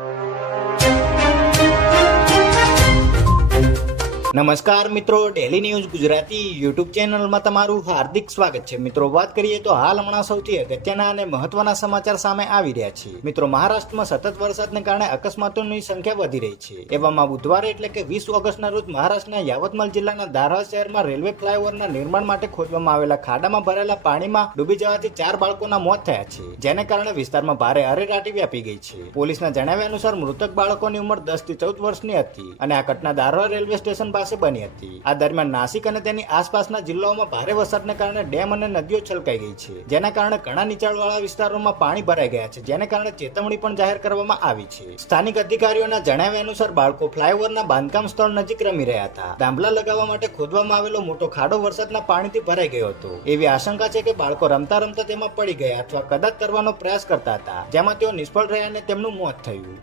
you. નમસ્કાર મિત્રો daily news Gujarati YouTube ચેનલમાં તમારું હાર્દિક સ્વાગત છે. મિત્રો, વાત કરીએ તો હાલ હમણાં સૌથી અગત્યના અને મહત્વના સમાચાર સામે આવી રહ્યા છે. મિત્રો, મહારાષ્ટ્રમાં સતત વરસાદને કારણે અકસ્માતોની સંખ્યા વધી રહી છે. એવામાં બુધવારે એટલે કે વીસ ઓગસ્ટના રોજ મહારાષ્ટ્રના યાવતમાલ જિલ્લાના દારહા શહેરમાં રેલવે ફ્લાયઓવરના નિર્માણ માટે ખોદવામાં આવેલા ખાડામાં ભરેલા પાણીમાં ડૂબી જવાથી ચાર બાળકોના મોત થયા છે. જેને કારણે વિસ્તારમાં ભારે અરેરાટી વ્યાપી ગઈ છે. પોલીસના જણાવ્યા અનુસાર મૃતક બાળકોની ઉંમર દસથી ચૌદ વર્ષની હતી અને આ ઘટના દારોડા રેલવે સ્ટેશન પાસે બની હતી. આ દરમિયાન નાસિક અને તેની આસપાસના જિલ્લાઓમાં ભારે વરસાદને કારણે ડેમ અને નદીઓ છલકાઈ ગઈ છે. જેના કારણે ઘણા નીચાણવાળા વિસ્તારોમાં પાણી ભરાઈ ગયા છે, જેને કારણે ચેતવણી પણ જાહેર કરવામાં આવી છે. સ્થાનિક અધિકારીઓના જણાવ્યા અનુસાર બાળકો ફ્લાયઓવરના બાંધકામ સ્થળ નજીક રમી રહ્યા હતા. દાંભલા લગાવવા માટે ખોદવામાં આવેલો મોટો ખાડો વરસાદના પાણીથી ભરાઈ ગયો હતો. એવી આશંકા છે કે બાળકો રમતા રમતા તેમાં પડી ગયા અથવા કદાચ કરવાનો પ્રયાસ કરતા હતા, જેમાં તેઓ નિષ્ફળ રહ્યા અને તેમનું મોત થયું.